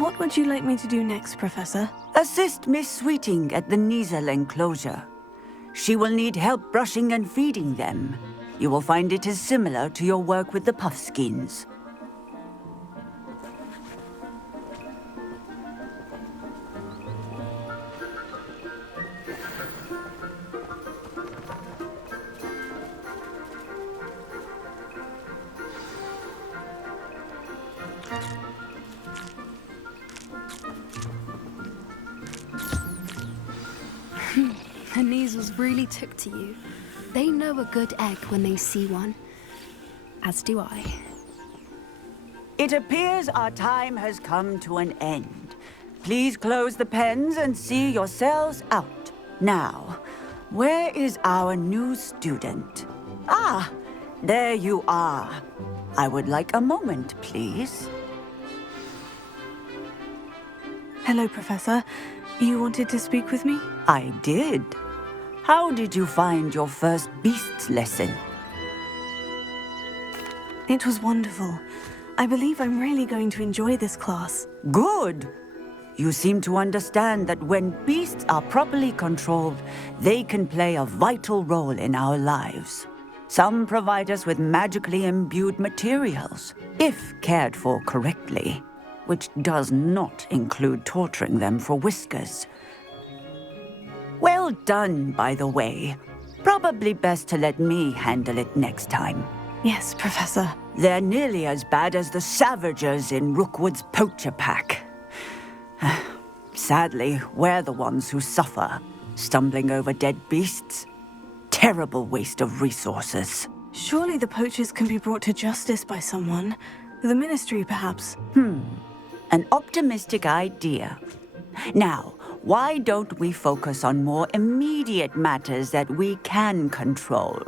What would you like me to do next, Professor? Assist Miss Sweeting at the Nizel enclosure. She will need help brushing and feeding them. You will find it is similar to your work with the puffskins. The Niezels really took to you. They know a good egg when they see one. As do I. It appears our time has come to an end. Please close the pens and see yourselves out. Now, where is our new student? Ah, there you are. I would like a moment, please. Hello, Professor. You wanted to speak with me? I did. How did you find your first beasts lesson? It was wonderful. I believe I'm really going to enjoy this class. Good. You seem to understand that when beasts are properly controlled, they can play a vital role in our lives. Some provide us with magically imbued materials, if cared for correctly, which does not include torturing them for whiskers. Well done, by the way. Probably best to let me handle it next time. Yes, Professor. They're nearly as bad as the Savagers in Rookwood's poacher pack. Sadly, we're the ones who suffer, stumbling over dead beasts. Terrible waste of resources. Surely the poachers can be brought to justice by someone. The Ministry, perhaps. An optimistic idea. Now, why don't we focus on more immediate matters that we can control?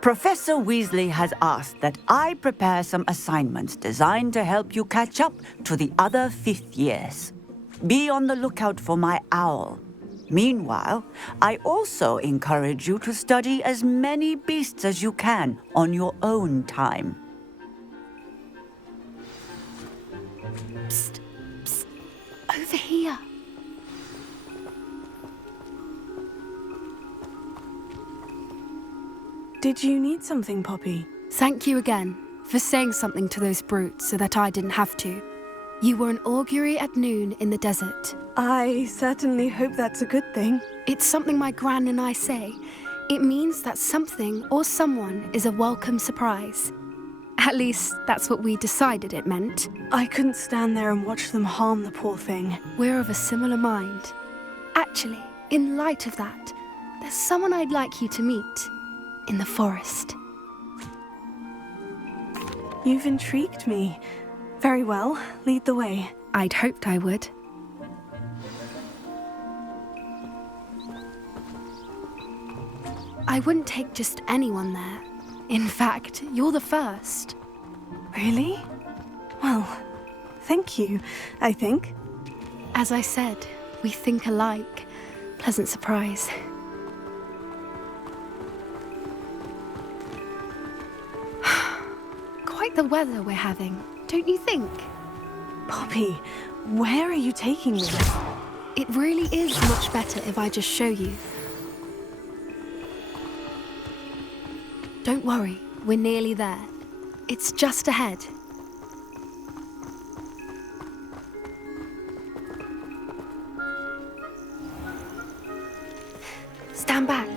Professor Weasley has asked that I prepare some assignments designed to help you catch up to the other fifth years. Be on the lookout for my owl. Meanwhile, I also encourage you to study as many beasts as you can on your own time. Psst, psst. Over here. Did you need something, Poppy? Thank you again for saying something to those brutes so that I didn't have to. You were an augury at noon in the desert. I certainly hope that's a good thing. It's something my gran and I say. It means that something or someone is a welcome surprise. At least, that's what we decided it meant. I couldn't stand there and watch them harm the poor thing. We're of a similar mind. Actually, in light of that, there's someone I'd like you to meet. In the forest. You've intrigued me. Very well, lead the way. I'd hoped I would. I wouldn't take just anyone there. In fact, you're the first. Really? Well, thank you, I think. As I said, we think alike. Pleasant surprise. Quite the weather we're having, don't you think? Poppy, where are you taking me? It really is much better if I just show you. Don't worry, we're nearly there. It's just ahead. Stand back.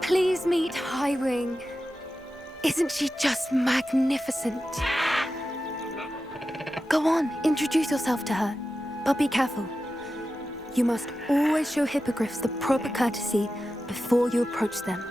Please meet Highwing. Isn't she just magnificent? Go on, introduce yourself to her. But be careful. You must always show hippogriffs the proper courtesy before you approach them.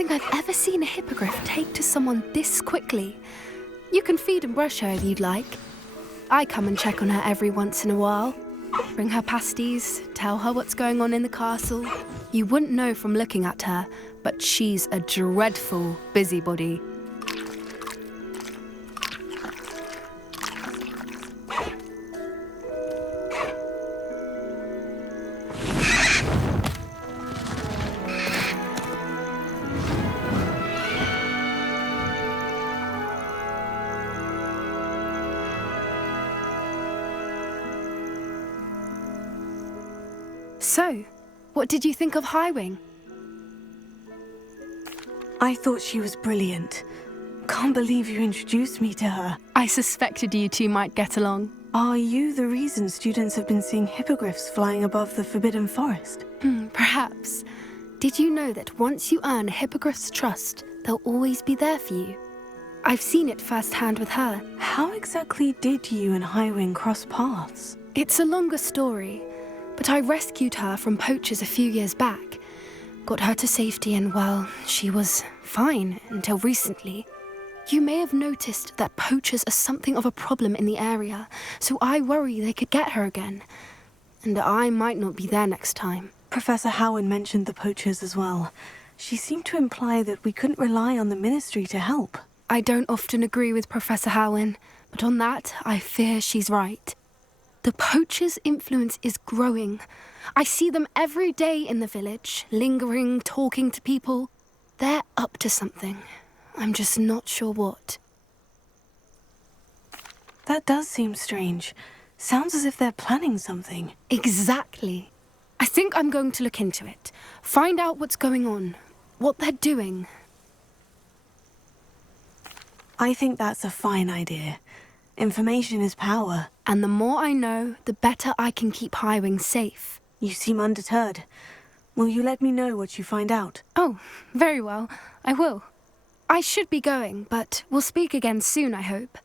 think I've ever seen a hippogriff take to someone this quickly. You can feed and brush her if you'd like. I come and check on her every once in a while. Bring her pasties, tell her what's going on in the castle. You wouldn't know from looking at her, but she's a dreadful busybody. So, what did you think of Highwing? I thought she was brilliant. Can't believe you introduced me to her. I suspected you two might get along. Are you the reason students have been seeing hippogriffs flying above the Forbidden Forest? Perhaps. Did you know that once you earn a hippogriff's trust, they'll always be there for you? I've seen it firsthand with her. How exactly did you and Highwing cross paths? It's a longer story, but I rescued her from poachers a few years back. Got her to safety and, well, she was fine until recently. You may have noticed that poachers are something of a problem in the area, so I worry they could get her again. And I might not be there next time. Professor Howard mentioned the poachers as well. She seemed to imply that we couldn't rely on the ministry to help. I don't often agree with Professor Howin, but on that, I fear she's right. The poachers' influence is growing. I see them every day in the village, lingering, talking to people. They're up to something. I'm just not sure what. That does seem strange. Sounds as if they're planning something. Exactly. I think I'm going to look into it. Find out what's going on, what they're doing. I think that's a fine idea. Information is power. And the more I know, the better I can keep Highwing safe. You seem undeterred. Will you let me know what you find out? Oh, very well. I will. I should be going, but we'll speak again soon, I hope.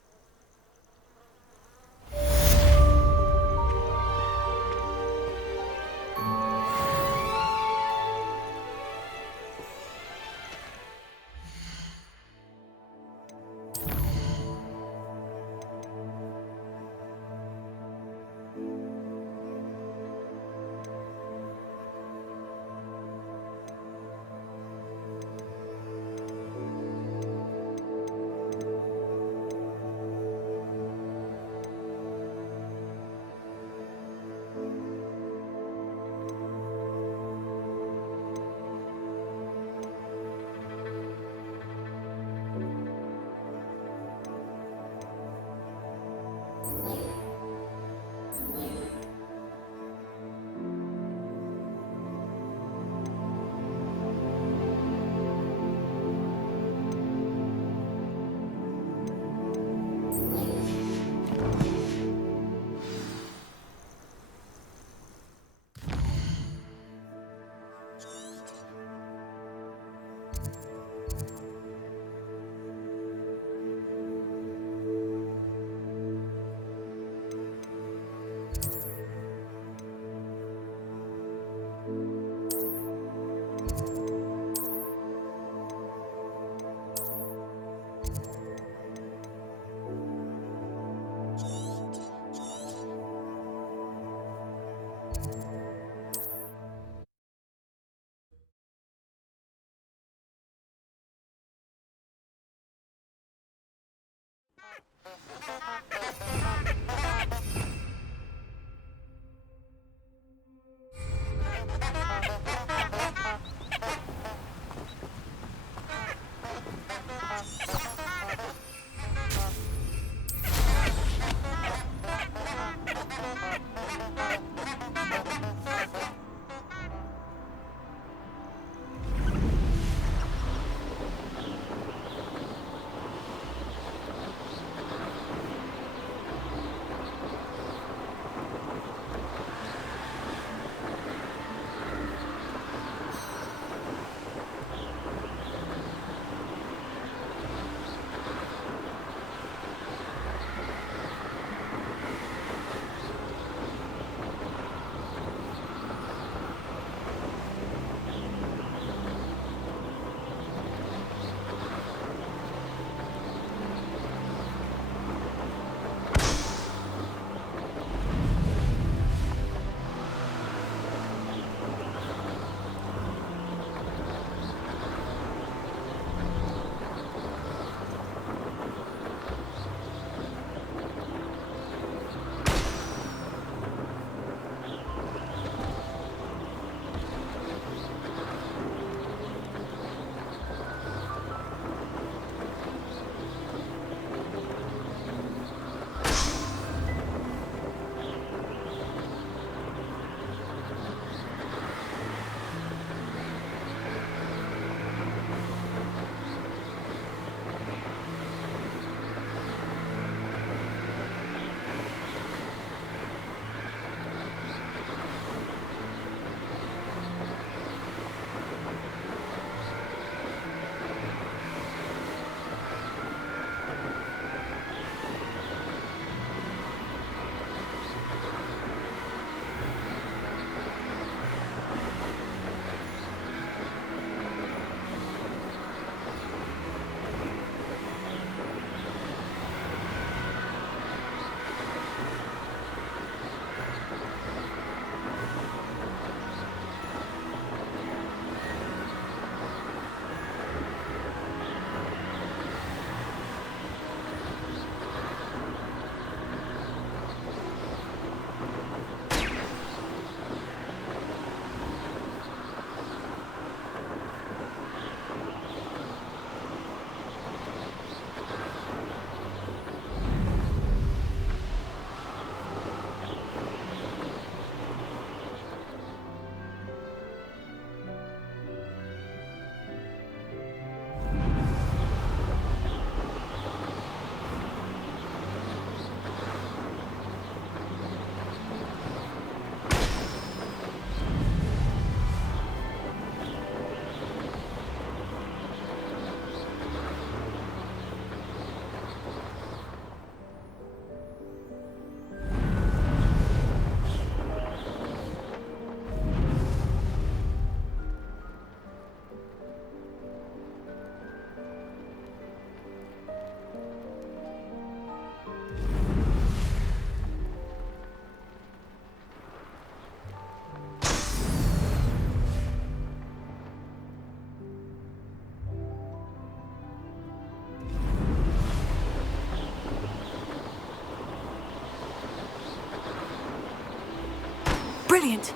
Brilliant.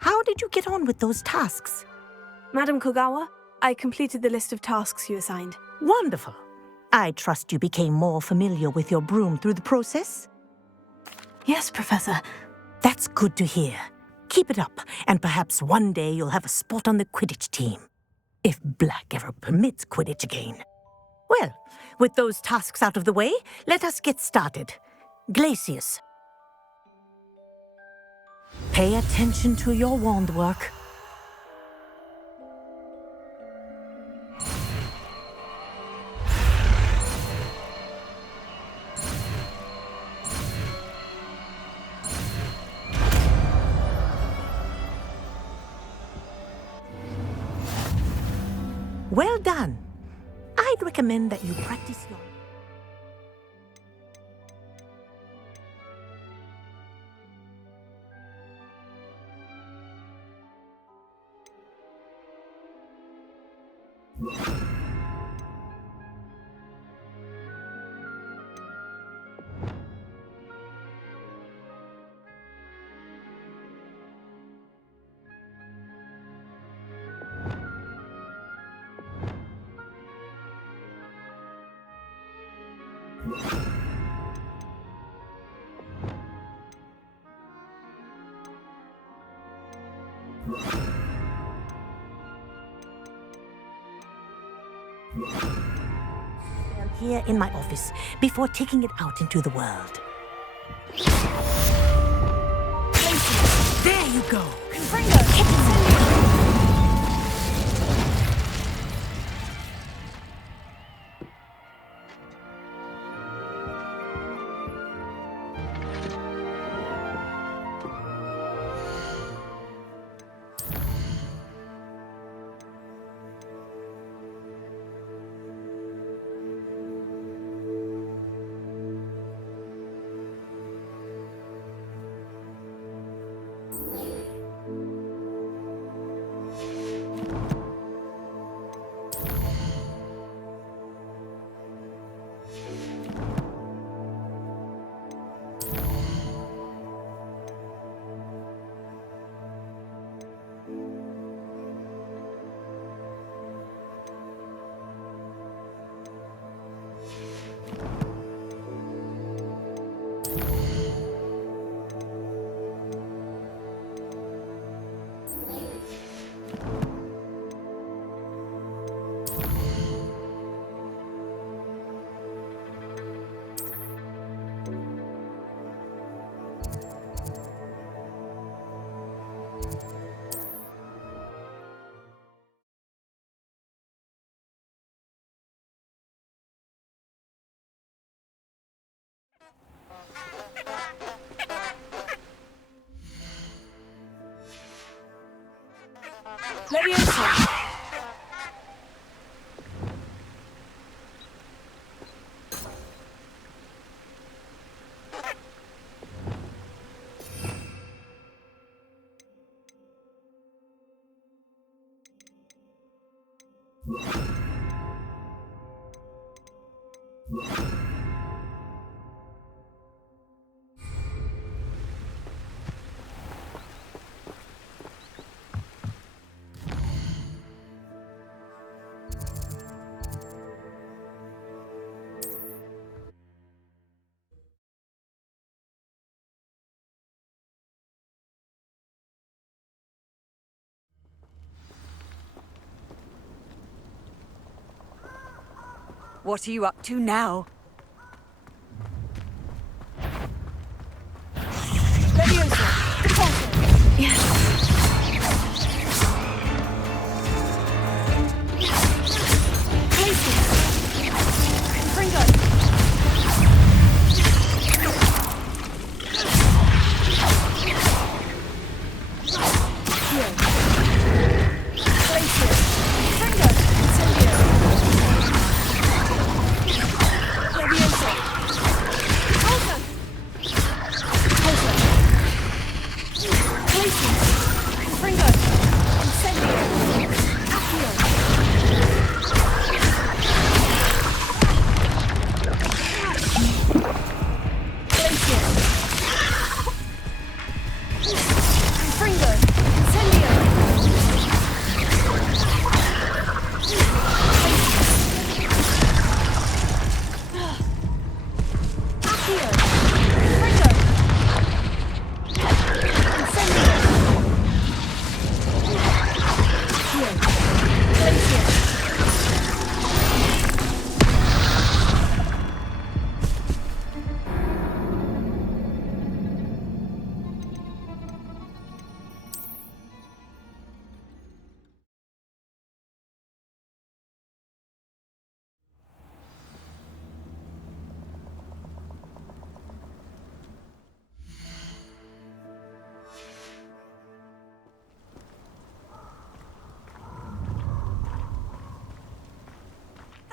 How did you get on with those tasks? Madam Kogawa, I completed the list of tasks you assigned. Wonderful. I trust you became more familiar with your broom through the process? Yes, Professor. That's good to hear. Keep it up, and perhaps one day you'll have a spot on the Quidditch team. If Black ever permits Quidditch again. Well, with those tasks out of the way, let us get started. Glacius. Pay attention to your wand work. Well done. I'd recommend that you practice your... Here in my office before taking it out into the world. There you go. Leviosa! What are you up to now?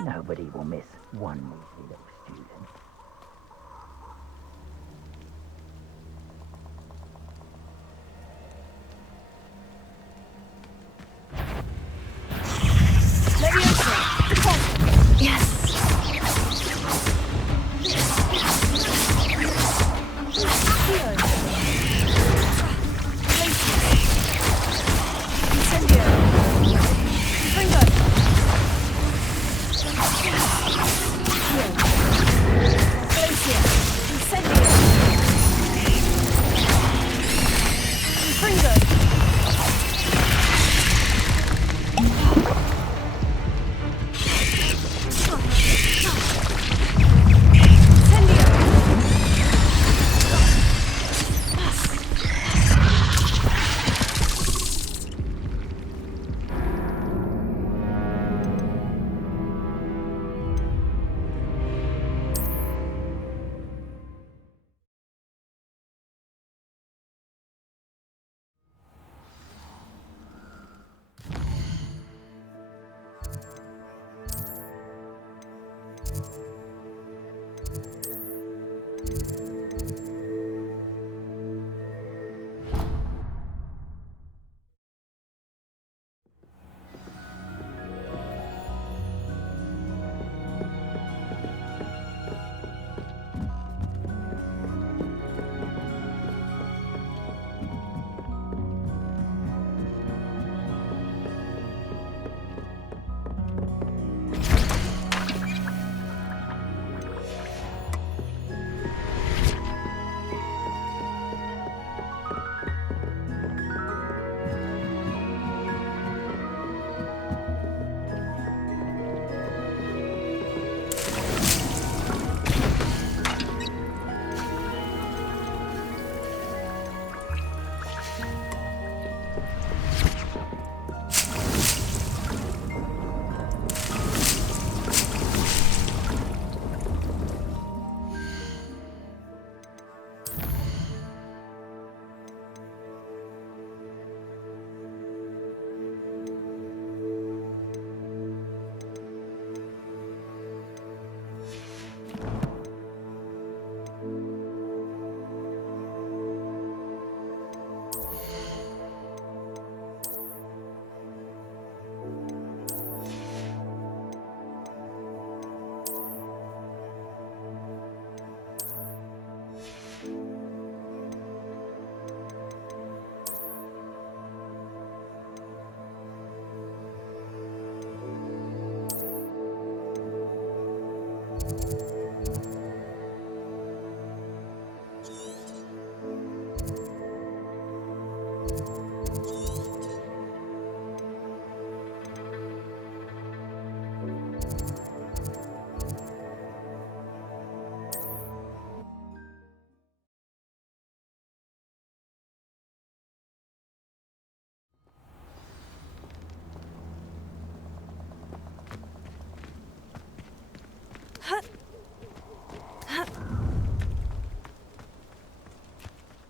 Nobody will miss one Weasley little student.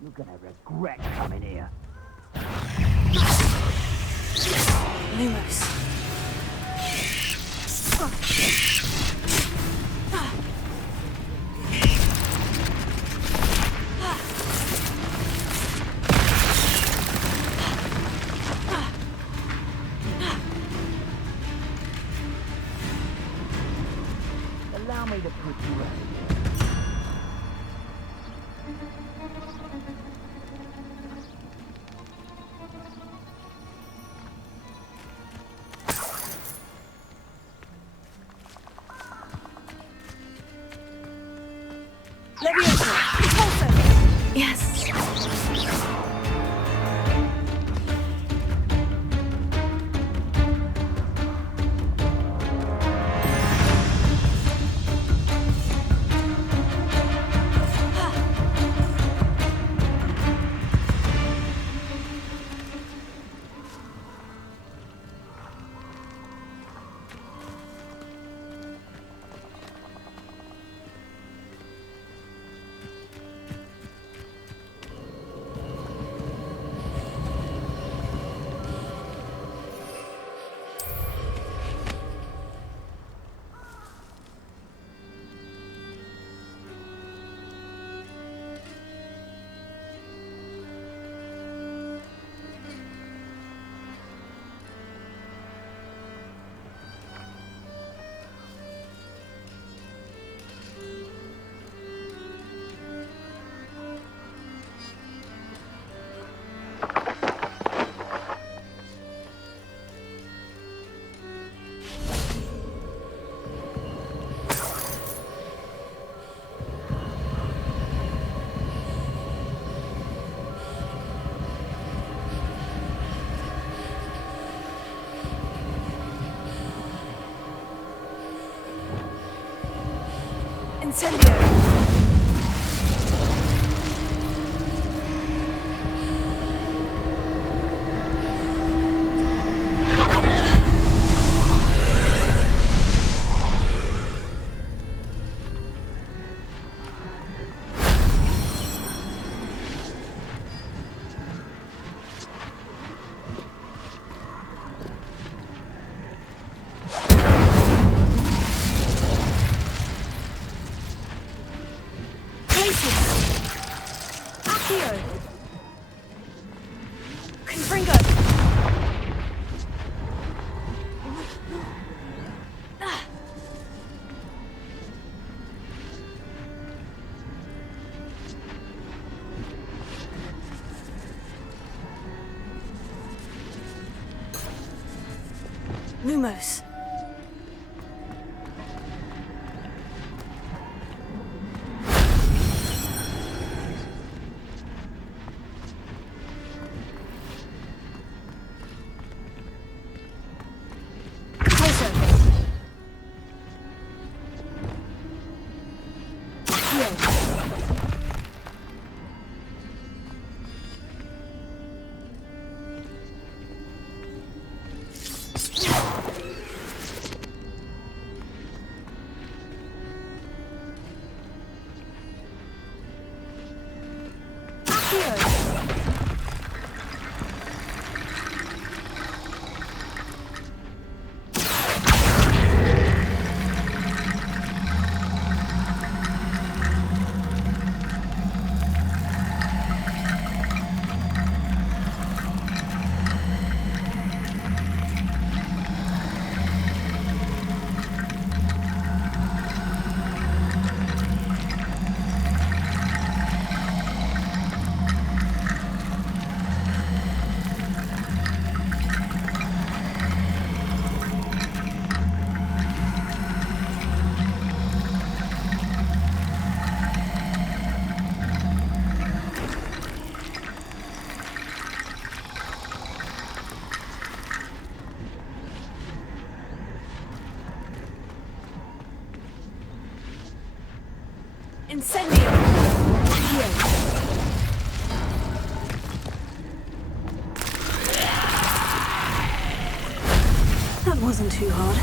You're gonna regret coming here. Lumos. Allow me to put you right. Yes. Incendio! Lumos. Incendio! That wasn't too hard.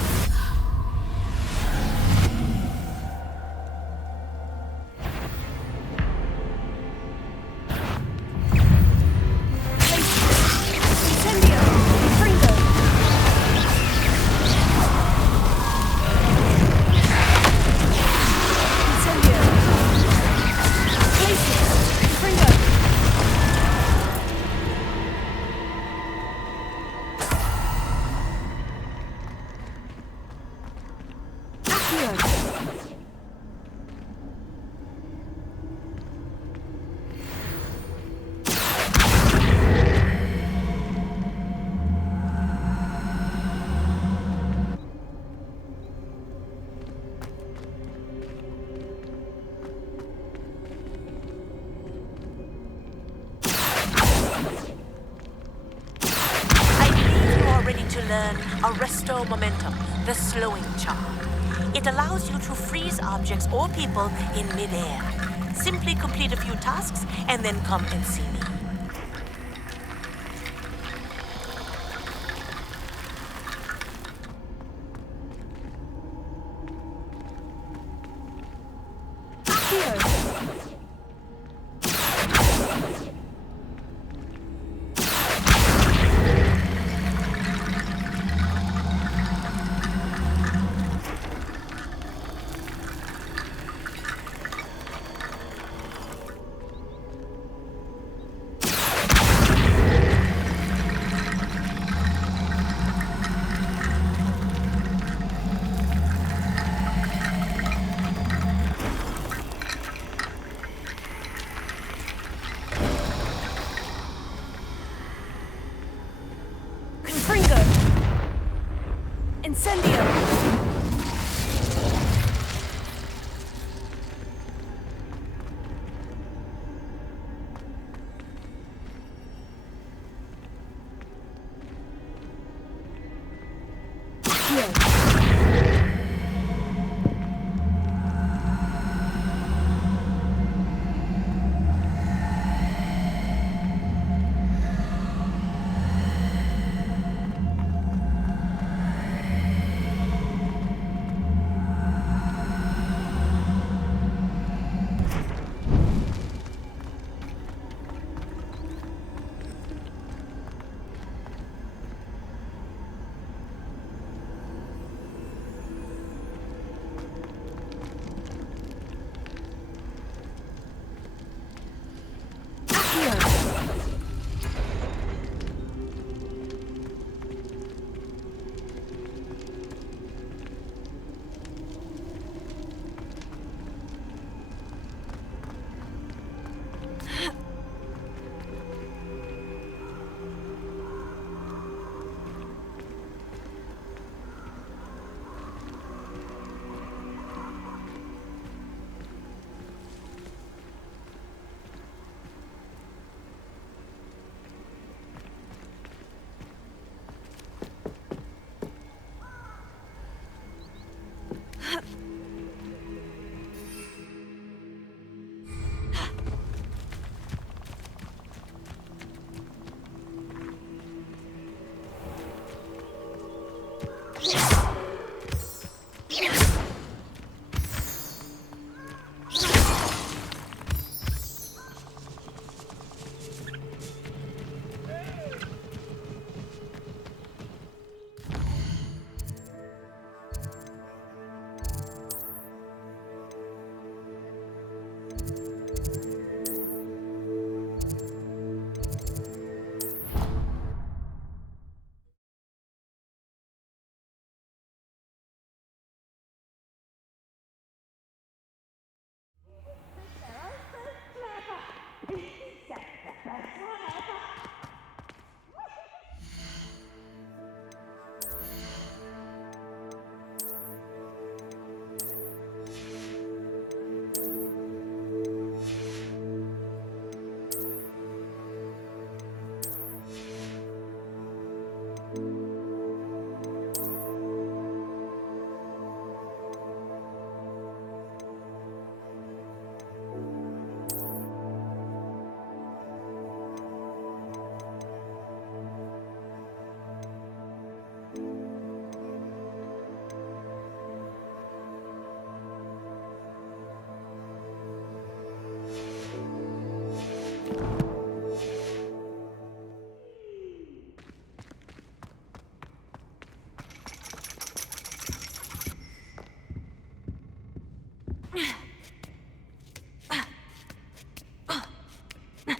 To learn Arresto Momentum, the slowing charm. It allows you to freeze objects or people in midair. Simply complete a few tasks and then come and see me.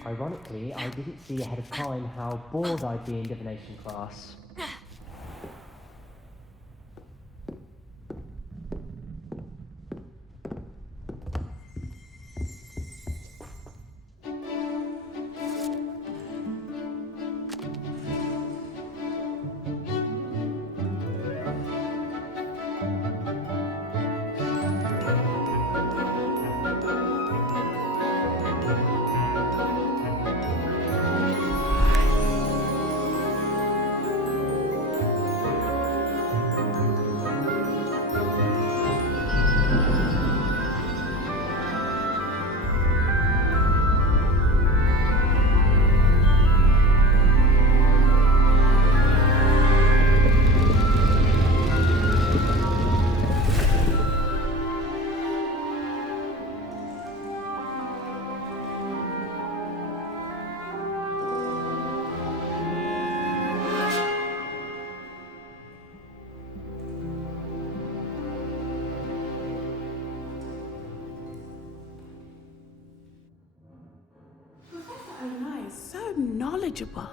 Ironically, I didn't see ahead of time how bored I'd be in divination class. So knowledgeable.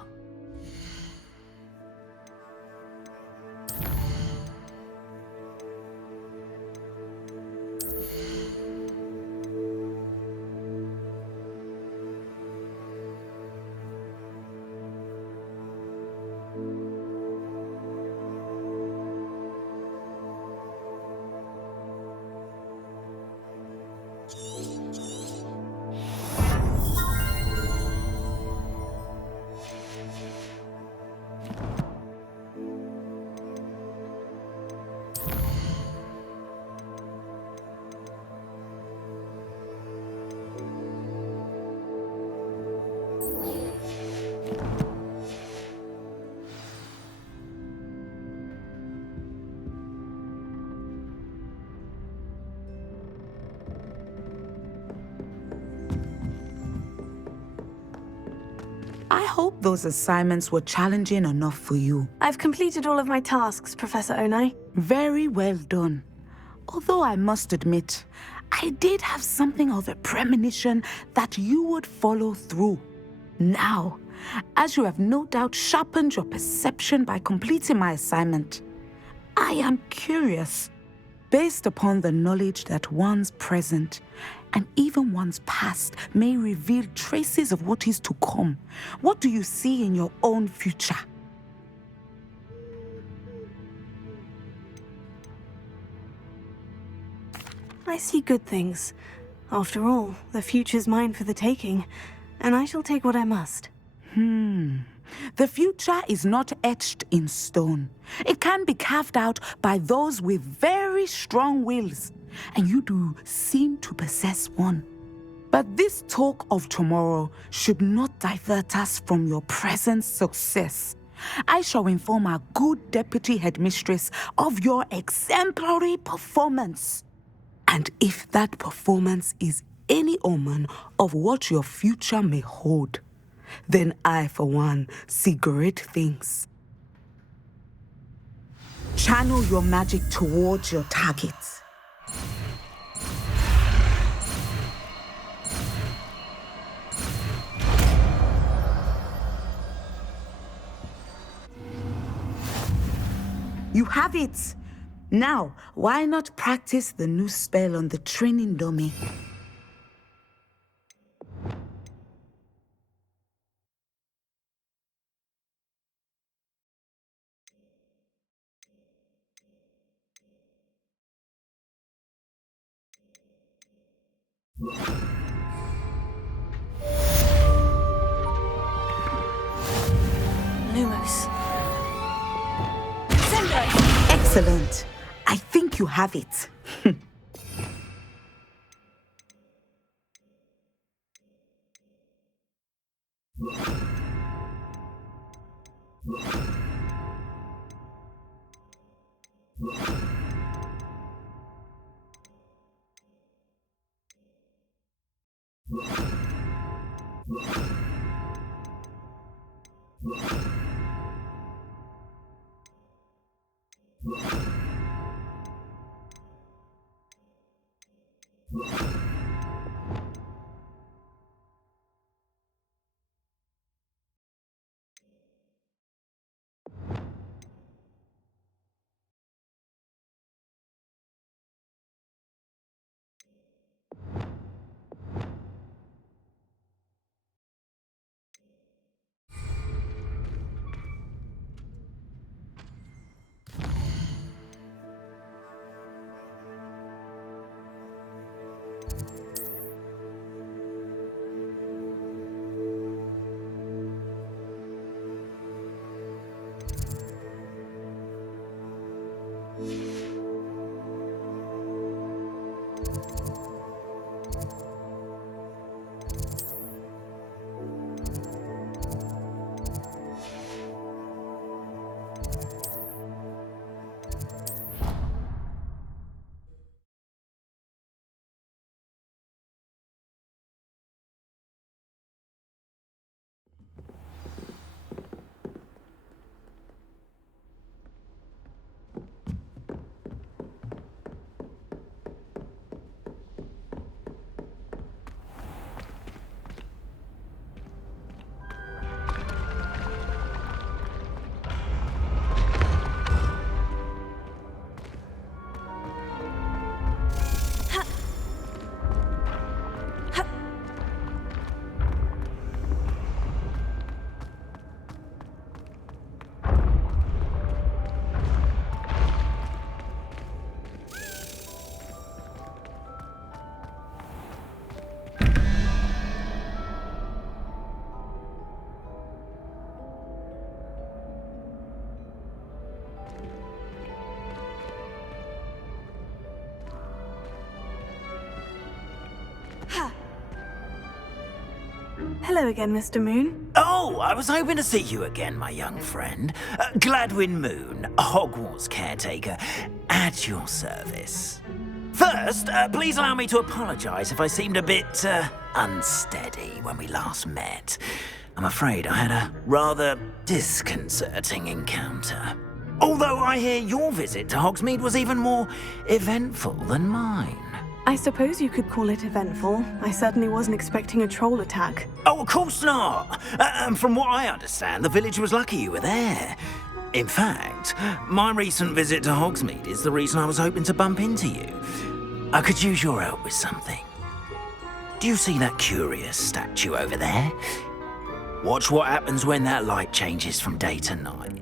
I hope those assignments were challenging enough for you. I've completed all of my tasks, Professor Onai. Very well done. Although I must admit, I did have something of a premonition that you would follow through. Now, as you have no doubt sharpened your perception by completing my assignment, I am curious, based upon the knowledge that one's present and even one's past may reveal traces of what is to come. What do you see in your own future? I see good things. After all, the future's mine for the taking, and I shall take what I must. The future is not etched in stone. It can be carved out by those with very strong wills, and you do seem to possess one. But this talk of tomorrow should not divert us from your present success. I shall inform our good deputy headmistress of your exemplary performance. And if that performance is any omen of what your future may hold, then I, for one, see great things. Channel your magic towards your targets. You have it! Now, why not practice the new spell on the training dummy? Lumos. Excellent. I think you have it. Hello again, Mr. Moon. Oh, I was hoping to see you again, my young friend. Gladwin Moon, Hogwarts caretaker, at your service. First, please allow me to apologize if I seemed a bit, unsteady when we last met. I'm afraid I had a rather disconcerting encounter. Although I hear your visit to Hogsmeade was even more eventful than mine. I suppose you could call it eventful. I certainly wasn't expecting a troll attack. Oh, of course not. From what I understand, the village was lucky you were there. In fact, my recent visit to Hogsmeade is the reason I was hoping to bump into you. I could use your help with something. Do you see that curious statue over there? Watch what happens when that light changes from day to night.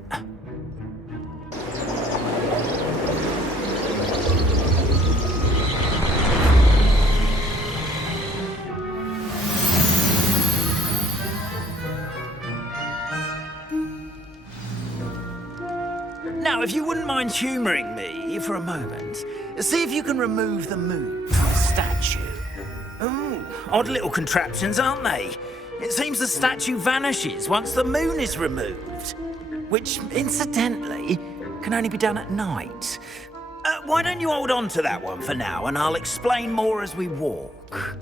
Now, if you wouldn't mind humouring me for a moment, see if you can remove the moon from the statue. Ooh, odd little contraptions, aren't they? It seems the statue vanishes once the moon is removed. which, incidentally, can only be done at night. Why don't you hold on to that one for now, and I'll explain more as we walk.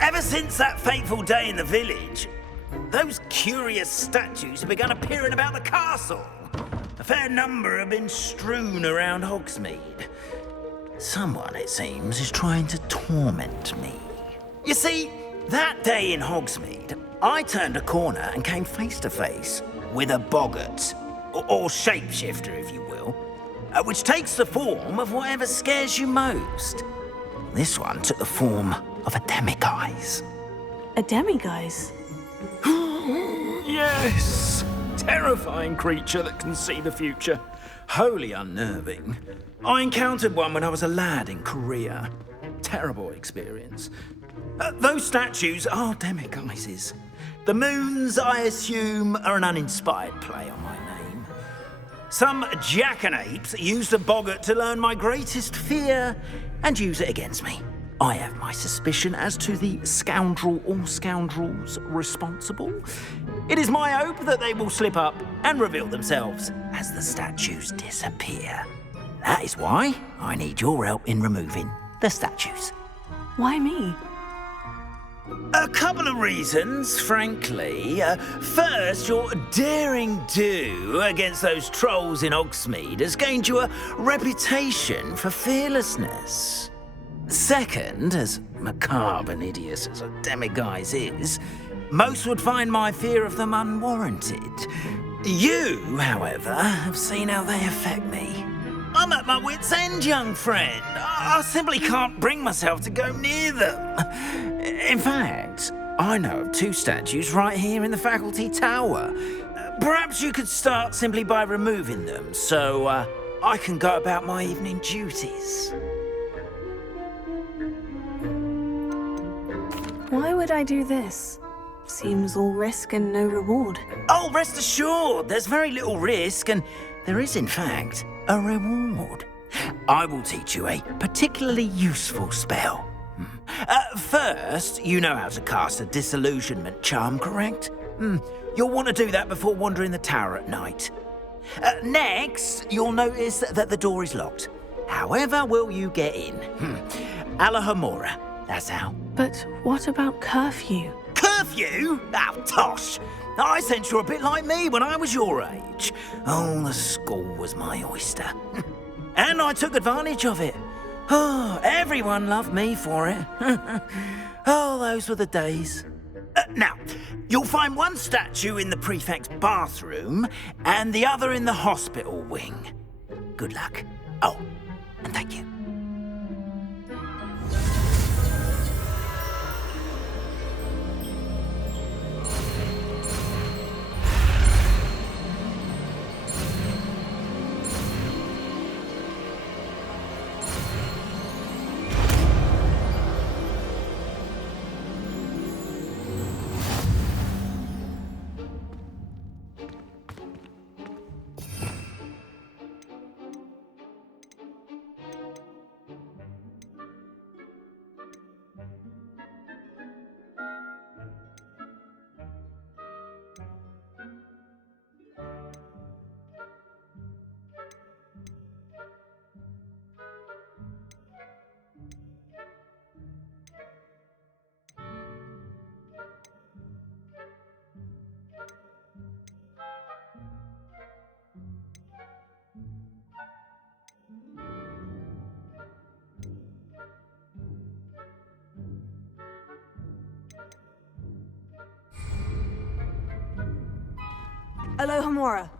Ever since that fateful day in the village, those curious statues have begun appearing about the castle. A fair number have been strewn around Hogsmeade. Someone, it seems, is trying to torment me. You see, that day in Hogsmeade, I turned a corner and came face to face with a boggart, or shapeshifter, if you will, which takes the form of whatever scares you most. This one took the form of a demiguise. A demiguise? Yes! Terrifying creature that can see the future. Wholly unnerving. I encountered one when I was a lad in Korea. Terrible experience. Those statues are demiguises. The moons, I assume, are an uninspired play on my name. Some jackanapes used a boggart to learn my greatest fear and use it against me. I have my suspicion as to the scoundrel or scoundrels responsible. It is my hope that they will slip up and reveal themselves as the statues disappear. That is why I need your help in removing the statues. Why me? A couple of reasons, frankly. First, your daring do against those trolls in Hogsmeade has gained you a reputation for fearlessness. Second, as macabre and hideous as a demiguise is, most would find my fear of them unwarranted. You, however, have seen how they affect me. I'm at my wit's end, young friend. I simply can't bring myself to go near them. In fact, I know of 2 statues right here in the faculty tower. Perhaps you could start simply by removing them, so I can go about my evening duties. Why would I do this? Seems all risk and no reward. Oh, rest assured, there's very little risk, and there is, in fact, a reward. I will teach you a particularly useful spell. First, you know how to cast a disillusionment charm, correct? You'll want to do that before wandering the tower at night. Next, you'll notice that the door is locked. However will you get in? Alahomora, that's how. But what about curfew? Curfew? Oh, tosh! I sense you're a bit like me when I was your age. Oh, the school was my oyster. And I took advantage of it. Oh, everyone loved me for it. Oh, those were the days. Now, you'll find one statue in the prefect's bathroom and the other in the hospital wing. Good luck. Oh, and thank you. Alohomora.